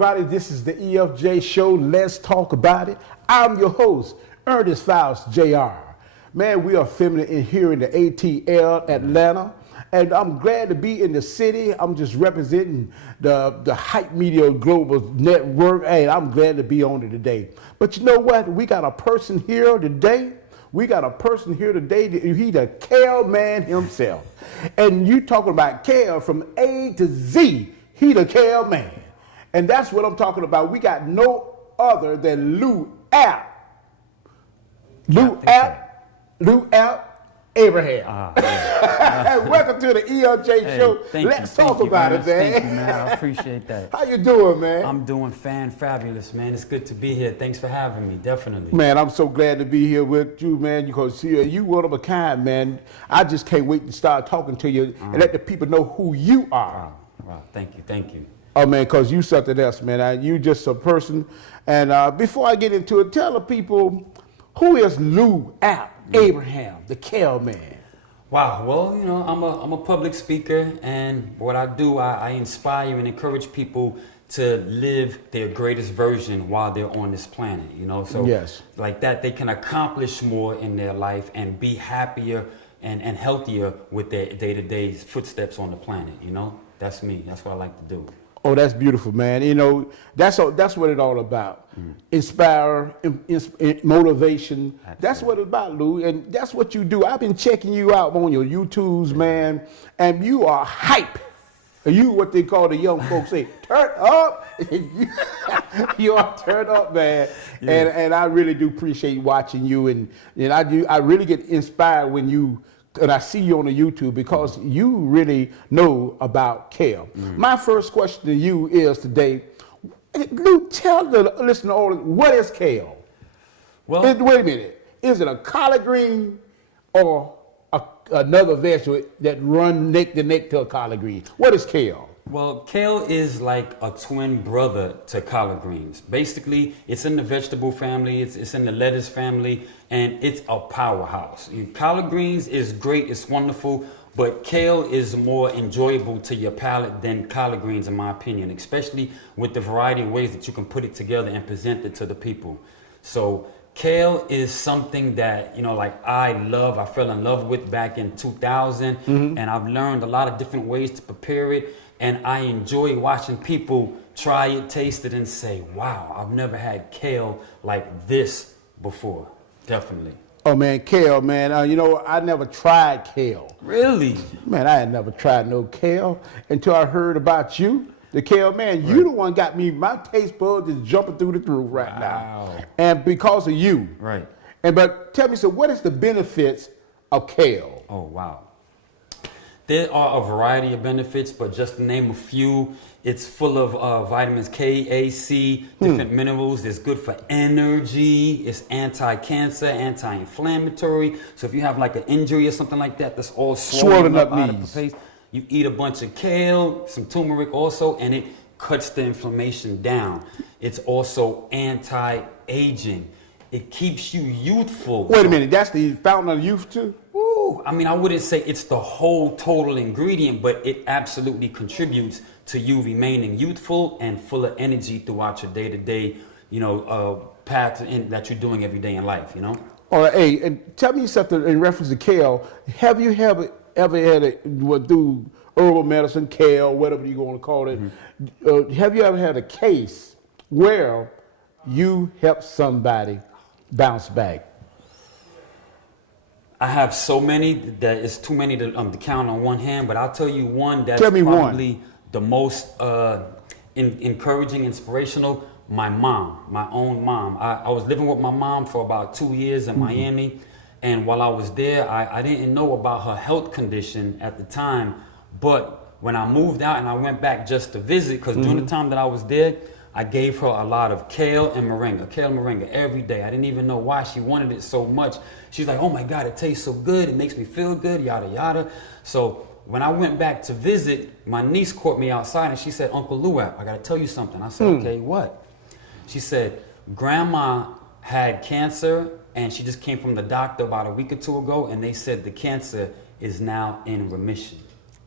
everybody. This is the EFJ Show. Let's talk about it. I'm your host, Earnest Faust Jr. Man, we are filming in here in the ATL, Atlanta. And I'm glad to be in the city. I'm just representing the Hype Media Global Network. Hey, I'm glad to be on it today. But you know what? We got a person here today. He's the Kale man himself. And you talking about Kale from A to Z. He the Kale man. And that's what I'm talking about. We got no other than Lou App Abraham. Welcome to the EFJ Show. Let's talk about it, man. Thank you, man. I appreciate that. How you doing, man? I'm doing fabulous, man. It's good to be here. Thanks for having me, definitely. Man, I'm so glad to be here with you, man, because you one of a kind, man. I just can't wait to start talking to you and let the people know who you are. Wow. Thank you. Oh, man, because you something else, man. You just a person. And before I get into it, tell the people, who is Lou App Abraham, the Kale man? Wow. Well, you know, I'm a public speaker, and what I do, I inspire and encourage people to live their greatest version while they're on this planet, you know? So yes, like that, they can accomplish more in their life and be happier and healthier with their day-to-day footsteps on the planet, you know? That's me. That's what I like to do. Oh, that's beautiful, man. You know, that's what it's all about. Inspire, motivation. Absolutely. That's what it's about, Lou. And that's what you do. I've been checking you out on your YouTubes, man. And you are hype. You, what they call the young folks say, turn up. You are turned up, man. Yeah. And I really do appreciate watching you. And I really get inspired when I see you on the YouTube because you really know about Kale. My first question to you is today, Lou, tell the listener, what is Kale? Well, wait a minute. Is it a collard green or another vegetable that run neck to neck to a collard green? What is Kale? Well, kale is like a twin brother to collard greens. Basically, it's in the vegetable family, it's in the lettuce family, and it's a powerhouse. Collard greens is great, it's wonderful, but kale is more enjoyable to your palate than collard greens, in my opinion, especially with the variety of ways that you can put it together and present it to the people. So kale is something that, you know, like I fell in love with back in 2000, and I've learned a lot of different ways to prepare it. And I enjoy watching people try it, taste it, and say, wow, I've never had kale like this before. Definitely. Oh, man, kale, man. You know, I never tried kale. Really? Man, I had never tried no kale until I heard about you, the Kale man. Right. You the one got me, my taste buds is jumping through the roof right now. And because of you. Right. But tell me, so what is the benefits of kale? Oh, wow. There are a variety of benefits, but just to name a few, it's full of vitamins K, A, C, different minerals. It's good for energy. It's anti-cancer, anti-inflammatory. So if you have like an injury or something like that, that's all swollen up out of the face, you eat a bunch of kale, some turmeric also, and it cuts the inflammation down. It's also anti-aging. It keeps you youthful. Wait a minute, that's the fountain of youth too? I mean, I wouldn't say it's the whole total ingredient, but it absolutely contributes to you remaining youthful and full of energy throughout your day-to-day, you know, path that you're doing every day in life, you know? All right, hey, and tell me something in reference to kale. Have you ever had it do herbal medicine, kale, whatever you want to call it? Have you ever had a case where you helped somebody bounce back? I have so many that it's too many to count on one hand, but I'll tell you one that's probably the most encouraging, inspirational. My mom, my own mom. I was living with my mom for about 2 years in Miami, and while I was there, I didn't know about her health condition at the time, but when I moved out and I went back just to visit, because during the time that I was there, I gave her a lot of kale and moringa every day. I didn't even know why she wanted it so much. She's like, oh my God, it tastes so good. It makes me feel good, yada, yada. So when I went back to visit, my niece caught me outside and she said, Uncle Luap, I got to tell you something. I said, okay, what? She said, Grandma had cancer and she just came from the doctor about a week or two ago and they said the cancer is now in remission.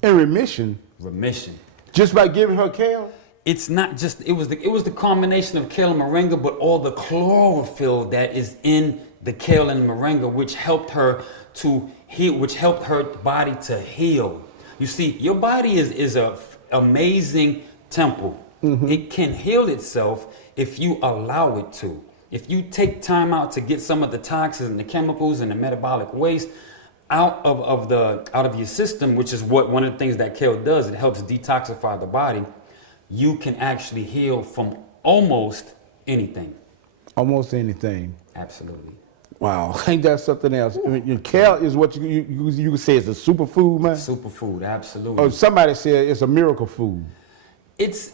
In remission? Remission. Just by giving her kale? it's not just, it was the combination of kale and moringa, but all the chlorophyll that is in the kale and moringa, which helped her to heal, which helped her body to heal. You see, your body is a amazing temple. It can heal itself if you allow it to. If you take time out to get some of the toxins and the chemicals and the metabolic waste out of your system, which is what one of the things that kale does, it helps detoxify the body. You can actually heal from almost anything. Almost anything. Absolutely. Wow, ain't that something else? I mean, kale is what you could say is a superfood, man. Superfood, absolutely. Oh, somebody said it's a miracle food. It's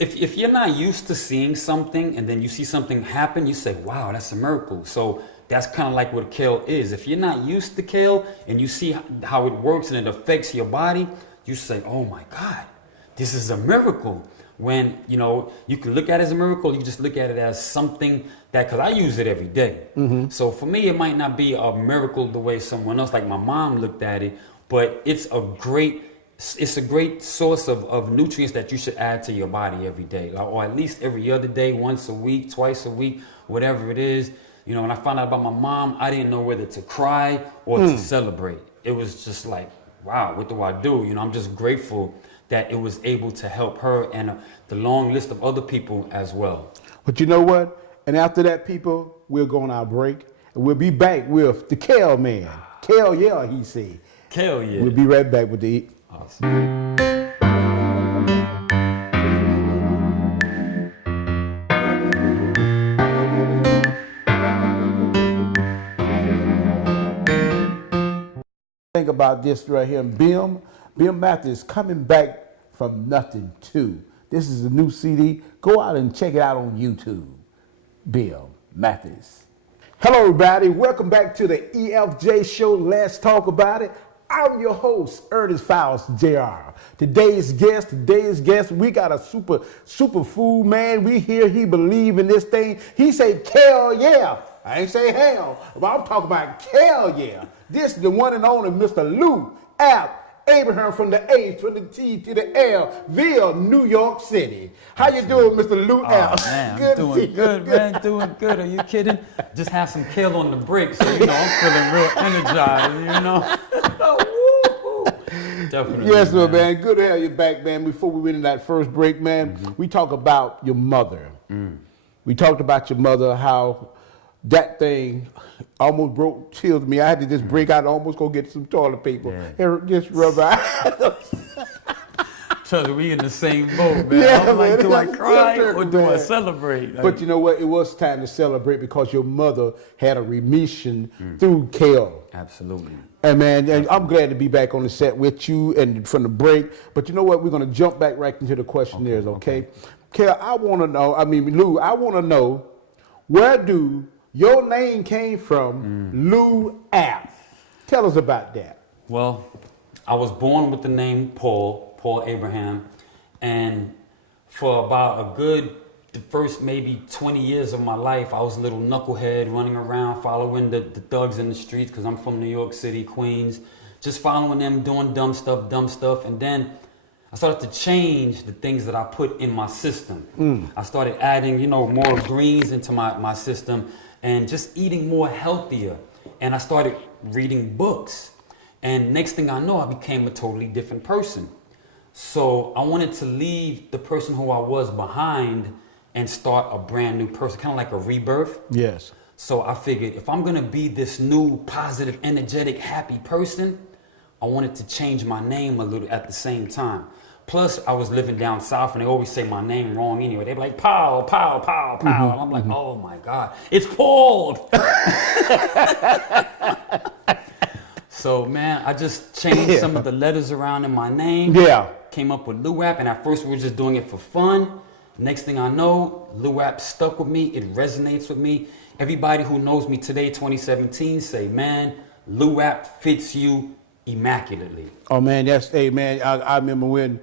if you're not used to seeing something and then you see something happen, you say, wow, that's a miracle. So that's kind of like what kale is. If you're not used to kale and you see how it works and it affects your body, you say, oh my God, this is a miracle. When, you know, you can look at it as a miracle, you just look at it as something that, because I use it every day. So for me, it might not be a miracle the way someone else, like my mom, looked at it, but it's a great source of nutrients that you should add to your body every day, or at least every other day, once a week, twice a week, whatever it is. You know, when I found out about my mom, I didn't know whether to cry or to celebrate. It was just like, wow, what do I do? You know, I'm just grateful that it was able to help her and the long list of other people as well. But you know what? And after that, people, we'll go on our break. And we'll be back with the Kale Man. Kale, yeah, he said. Kale, yeah. We'll be right back with the... Awesome. Think about this right here. Bill Mathis coming back from nothing too. This is a new CD. Go out and check it out on YouTube. Bill Mathis. Hello, everybody. Welcome back to the EFJ Show. Let's talk about it. I'm your host, Earnest Faust Jr. Today's guest, we got a super food man. We hear he believe in this thing. He say, kale, yeah. I ain't say hell, but I'm talking about kale, yeah. This is the one and only Mr. Lou Abraham from the A to the T to the L, Ville, New York City. How you doing, Mr. Lou Man, I'm doing good, man. Doing good. Are you kidding? Just have some kale on the brick, so you know I'm feeling real energized. You know. Definitely. Yes, sir, man. Good to have you back, man. Before we went in that first break, man, we talked about your mother. We talked about your mother, how that thing almost broke, chilled me. I had to just break out and almost go get some toilet paper. And just rub out. Trust me, we in the same boat, man. Yeah, I'm like, man. do I cry or do I Man. celebrate? But you know what? It was time to celebrate because your mother had a remission through kale. Absolutely. And man, and I'm glad to be back on the set with you and from the break. But you know what? We're going to jump back right into the questionnaires, okay? Kale, I want to know, Lou, I want to know, where do your name came from, Lou App? Tell us about that. Well, I was born with the name Paul Abraham, and for about the first maybe 20 years of my life, I was a little knucklehead running around following the thugs in the streets, because I'm from New York City, Queens, just following them, doing dumb stuff, and then I started to change the things that I put in my system. I started adding, more greens into my system and just eating more healthier, and I started reading books, and next thing I know, I became a totally different person. So I wanted to leave the person who I was behind and start a brand new person, kind of like a rebirth. Yes. So I figured if I'm gonna be this new, positive, energetic, happy person, I wanted to change my name a little at the same time. Plus, I was living down south, and they always say my name wrong anyway. They're like, Pow. And I'm like, oh my God, it's Paul. So, man, I just changed some of the letters around in my name. Yeah. Came up with Lou App, and at first we were just doing it for fun. Next thing I know, Lou App stuck with me. It resonates with me. Everybody who knows me today, 2017, say, man, Lou App fits you immaculately. Oh, man, I remember when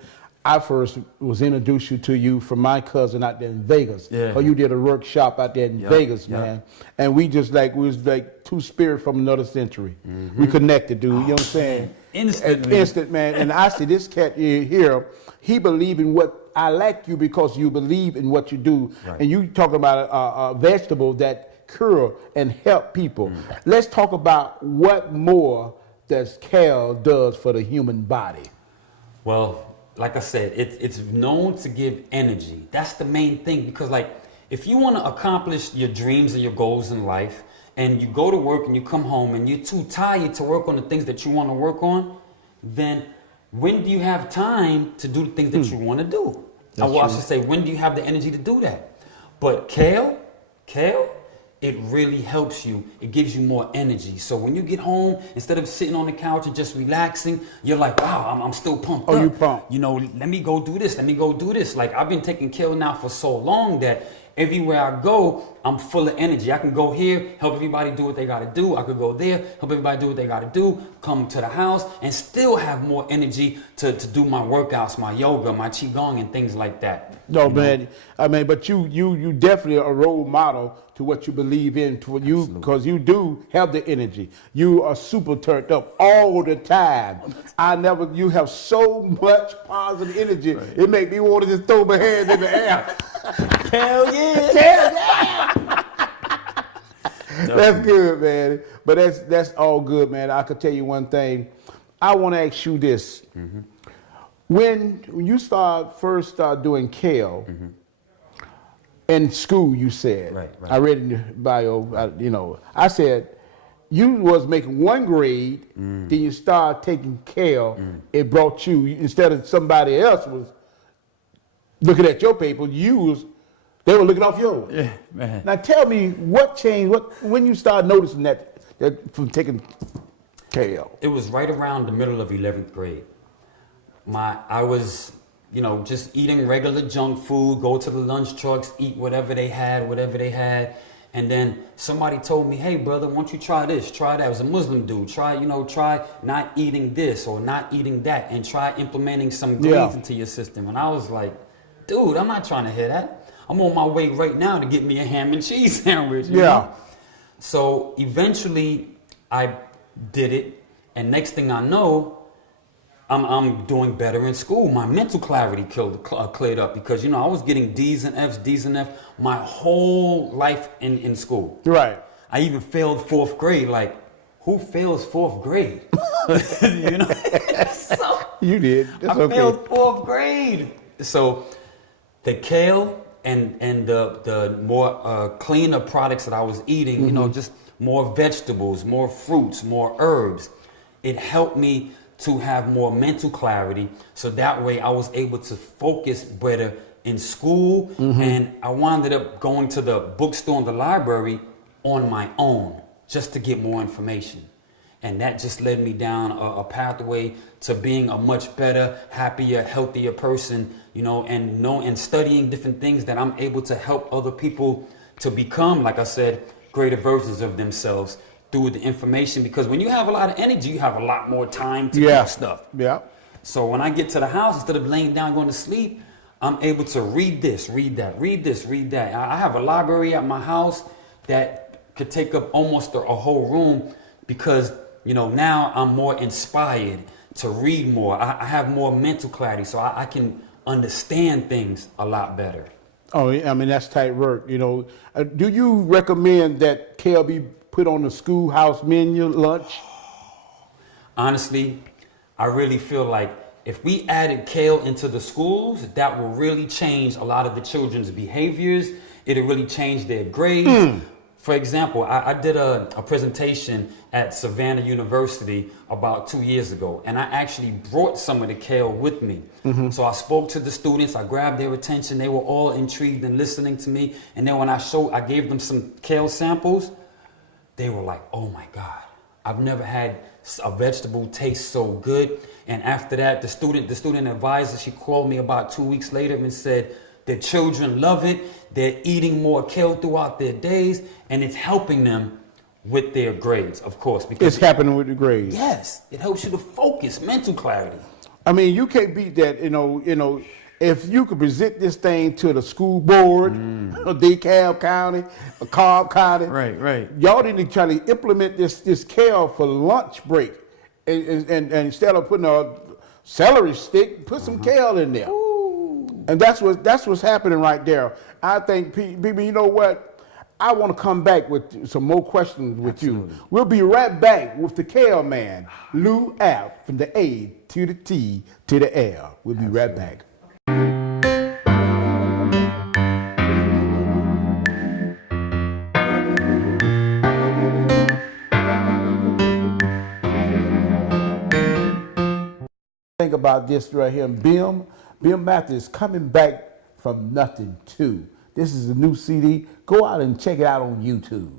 I first was introduced to you from my cousin out there in Vegas. Yeah. Or you did a workshop out there in Vegas, man. And we was like two spirits from another century. We connected, dude. You know what I'm saying? Instantly. Instant, man. And I see this cat here, he believe in what, I like you because you believe in what you do. Right. And you talk about a vegetable that cure and help people. Let's talk about what more does kale does for the human body. Well, like I said, it's known to give energy. That's the main thing, because like if you want to accomplish your dreams and your goals in life, and you go to work and you come home and you're too tired to work on the things that you want to work on, then when do you have time to do the things that you want to do? I should say, when do you have the energy to do that? But kale, it really helps you. It gives you more energy. So when you get home, instead of sitting on the couch and just relaxing, you're like, wow, I'm still pumped up. Oh, you pumped. You know, let me go do this. Let me go do this. Like, I've been taking kale now for so long that everywhere I go, I'm full of energy. I can go here, help everybody do what they got to do. I could go there, help everybody do what they got to do, come to the house, and still have more energy to do my workouts, my yoga, my qigong, and things like that. No, man. I mean, but you definitely are a role model to what you believe in, to you, because you do have the energy. You are super turned up all the time. You have so much positive energy. Right. It makes me want to just throw my hands in the air. Hell yeah! Hell yeah! That's good, man. But that's all good, man. I could tell you one thing. I want to ask you this. When you first start doing kale, in school, you said, right. I read in your bio, I said, you was making one grade, then you start taking kale, it brought you, instead of somebody else was looking at your paper, they were looking off yours. Yeah, man. Now tell me what changed, when you started noticing that from taking kale? It was right around the middle of 11th grade. I was, just eating regular junk food, go to the lunch trucks, eat whatever they had. And then somebody told me, hey, brother, why don't you try this, try that. It was a Muslim dude. Try not eating this or not eating that, and try implementing some greens into your system. And I was like, dude, I'm not trying to hear that. I'm on my way right now to get me a ham and cheese sandwich. You know? So eventually I did it. And next thing I know, I'm doing better in school. My mental clarity cleared up because, I was getting D's and F's my whole life in school. Right. I even failed 4th grade. Like, who fails 4th grade? So, you did. That's I failed 4th grade. So the kale and the more cleaner products that I was eating, just more vegetables, more fruits, more herbs, it helped me to have more mental clarity, so that way I was able to focus better in school, and I wound up going to the bookstore and the library on my own just to get more information. And that just led me down a pathway to being a much better, happier, healthier person, and studying different things that I'm able to help other people to become, like I said, greater versions of themselves through the information. Because when you have a lot of energy, you have a lot more time to do stuff. Yeah. So when I get to the house, instead of laying down going to sleep, I'm able to read this, read that, read this, read that. I have a library at my house that could take up almost a whole room because, now I'm more inspired to read more. I have more mental clarity, so I can understand things a lot better. Oh, I mean, that's tight work. Do you recommend that kale be put on the schoolhouse menu lunch? Honestly, I really feel like if we added kale into the schools, that will really change a lot of the children's behaviors. It'll really change their grades. For example, I did a presentation at Savannah University about 2 years ago, and I actually brought some of the kale with me. So I spoke to the students, I grabbed their attention, they were all intrigued and listening to me. And then when I gave them some kale samples, they were like, oh my God, I've never had a vegetable taste so good. And after that, the student advisor, she called me about 2 weeks later and said, the children love it. They're eating more kale throughout their days, and it's helping them with their grades, of course. Because it's happening with the grades. Yes, it helps you to focus, mental clarity. I mean, you can't beat that. If you could present this thing to the school board, DeKalb County, Cobb County, right, y'all need to try to implement this kale for lunch break, and instead of putting a celery stick, put some kale in there. Ooh. And that's what's happening right there. I think people, you know what? I want to come back with some more questions with you. We'll be right back with the Kale Man, Lou App, from the A to the T to the L. We'll be right back. Think about this right here. Bill Matthews is coming back from nothing too. This is a new CD. Go out and check it out on YouTube.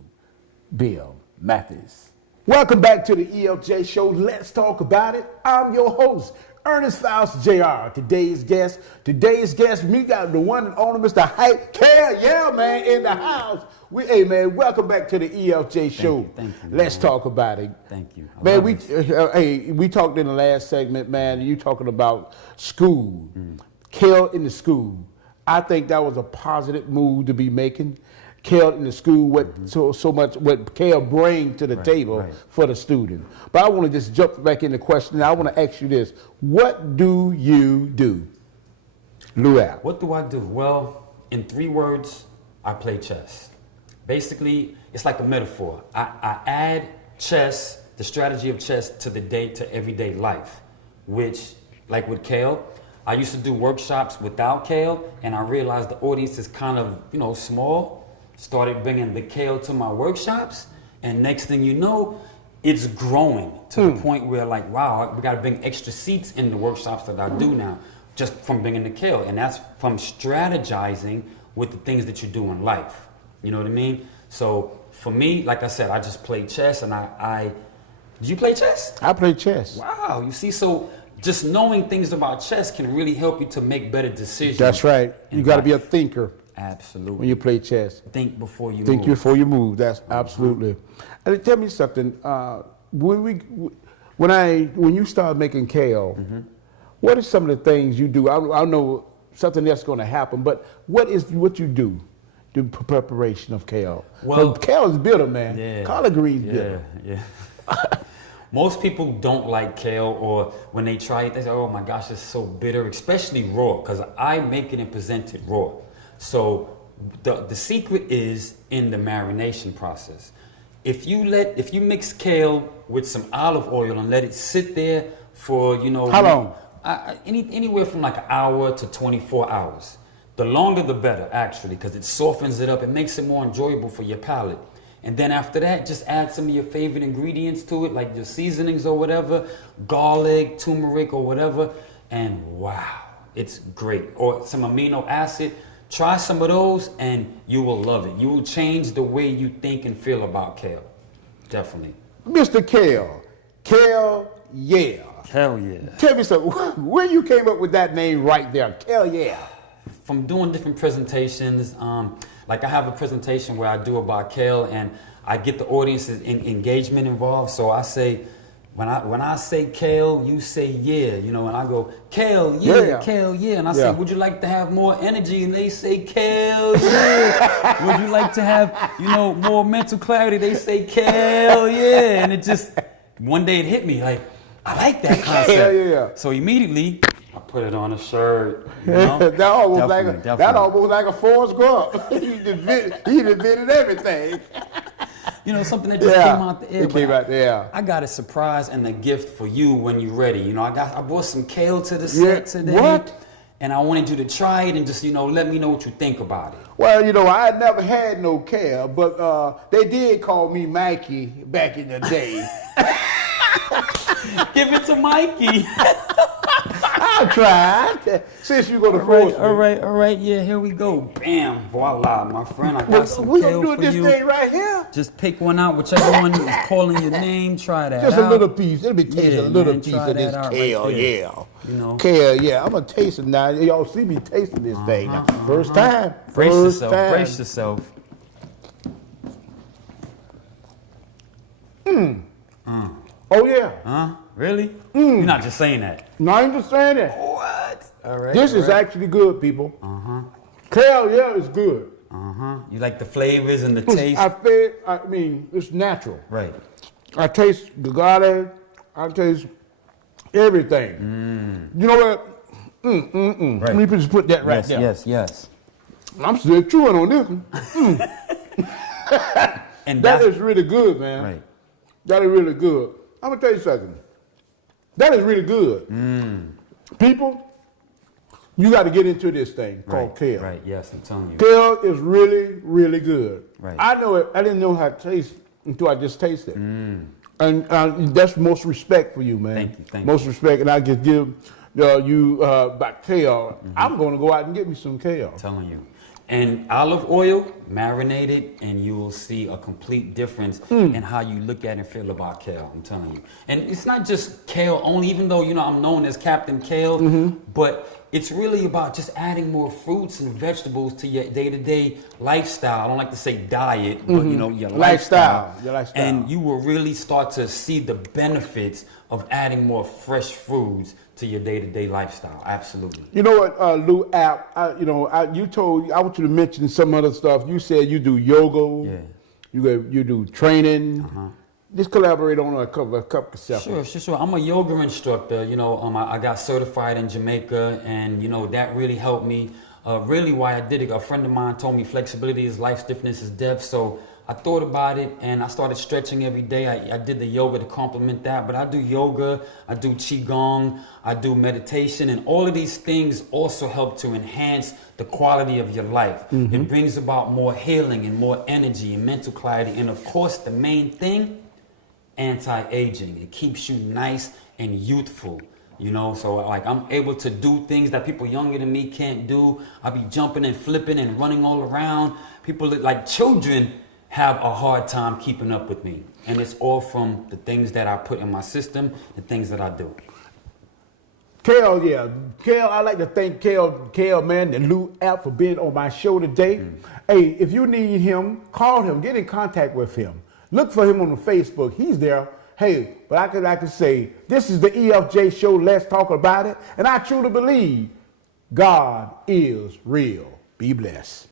Bill Matthews. Welcome back to the EFJ Show. Let's talk about it. I'm your host, Earnest Faust Jr. Today's guest, we got the one and only Mr. Hype Kale, yeah, man, in the house. Hey, man, welcome back to the EFJ Show. Thank you. Let's talk about it. Thank you. Man, we talked in the last segment, man, you talking about school, Kale in the school. I think that was a positive move to be making. Kale in the school, so much what Kale brings to the table for the student. But I want to just jump back in the question. I want to ask you this: what do you do, Luau? What do I do? Well, in 3 words, I play chess. Basically, it's like a metaphor. I add chess, the strategy of chess, to everyday life, which, like with Kale, I used to do workshops without Kale, and I realized the audience is kind of, small. Started bringing the Kale to my workshops, and next thing you know, it's growing to the point where, like, wow, we got to bring extra seats in the workshops that I do now, just from bringing the Kale, and that's from strategizing with the things that you do in life. You know what I mean? So for me, like I said, I just play chess, and do you play chess? I play chess. Wow, you see, so just knowing things about chess can really help you to make better decisions. That's right. You got to be a thinker. Absolutely. When you play chess. Think before you move. Think before you move. That's absolutely. And tell me something. When you start making Kale, what are some of the things you do? I know something that's going to happen, but what you do? The preparation of Kale. Well, Kale is bitter, man. Yeah. Collard greens bitter. Yeah. Most people don't like Kale, or when they try it, they say, "Oh my gosh, it's so bitter," especially raw, because I make it and present it raw. So the secret is in the marination process. If you mix Kale with some olive oil and let it sit there for, how long? Anywhere from like an hour to 24 hours. The longer the better, actually, because it softens it up. It makes it more enjoyable for your palate. And then after that, just add some of your favorite ingredients to it, like your seasonings or whatever, garlic, turmeric or whatever, and wow, it's great. Or some amino acid. Try some of those and you will love it. You will change the way you think and feel about Kale. Definitely. Mr. Kale. Kale, yeah. Hell yeah. Tell me something. Where you came up with that name right there? Kale, yeah. From doing different presentations, like I have a presentation where I do about Kale and I get the audience's engagement involved. So I say, when I say Kale, you say yeah, and I go, Kale, yeah, Kale, yeah. And I say, would you like to have more energy? And they say, Kale, yeah. Would you like to have, more mental clarity? They say, Kale, yeah. And it just, one day it hit me, like, I like that concept. Yeah. So immediately, I put it on a shirt. That almost like a Forrest Gump. He invented everything. Something that just came out the air. It came out the air. I got a surprise and a gift for you when you're ready. I brought some Kale to the set today. What? And I wanted you to try it and just, let me know what you think about it. Well, I had never had no Kale, but they did call me Mikey back in the day. Give it to Mikey. I'll try. Since you go to force me. All right. Yeah, here we go. Bam, voila, my friend. I got some We're Kale going to for do you. this thing right here. Just pick one out, whichever one is calling your name. Try that Just out. a little piece. Let me taste a little piece try of this that out Kale, right there. yeah. Kale, yeah. I'm going to taste it now. Y'all see me tasting this thing now. First time. Brace yourself. Oh, yeah. Really? You're not just saying that. No, I ain't just saying that. What? All right. This is actually good, people. Kale, yeah, it's good. You like the flavors and the taste? I mean, it's natural. Right. I taste the garlic. I taste everything. You know what? Right. Let me just put that right there. Yes. I'm still chewing on this one. And that is really good, man. Right. That is really good. I'm gonna tell you something. That is really good. People, you got to get into this thing called kale. Right. Yes, I'm telling you. Kale is really, really good. Right. I know it. I didn't know how to taste until I just tasted it. And that's most respect for you, man. Thank you. Most respect, and I just give you about kale. I'm going to go out and get me some kale. I'm telling you. And olive oil, marinated, and you will see a complete difference in how you look at and feel about kale. I'm telling you. And it's not just kale only, even though, I'm known as Captain Kale, but it's really about just adding more fruits and vegetables to your day-to-day lifestyle. I don't like to say diet, but, your lifestyle. Your lifestyle. And you will really start to see the benefits of adding more fresh foods to your day-to-day lifestyle. Absolutely. You know what, Lou App, I want you to mention some other stuff. You said you do yoga. Yeah. You do training. Just collaborate on a couple of seconds. Sure. I'm a yoga instructor. I got certified in Jamaica, and that really helped me. Really, why I did it, a friend of mine told me flexibility is life, stiffness is death. So I thought about it, and I started stretching every day. I did the yoga to complement that, but I do yoga, I do qigong, I do meditation, and all of these things also help to enhance the quality of your life. It brings about more healing and more energy and mental clarity, and of course, the main thing, anti-aging. It keeps you nice and youthful. So like I'm able to do things that people younger than me can't do. I be jumping and flipping and running all around. People like children have a hard time keeping up with me. And it's all from the things that I put in my system, the things that I do. Kale, yeah. Kale, I like to thank Kale, man, and Lou App for being on my show today. Hey, if you need him, call him, get in contact with him. Look for him on the Facebook. He's there. Hey, but I could say, this is the EFJ Show, let's talk about it. And I truly believe God is real. Be blessed.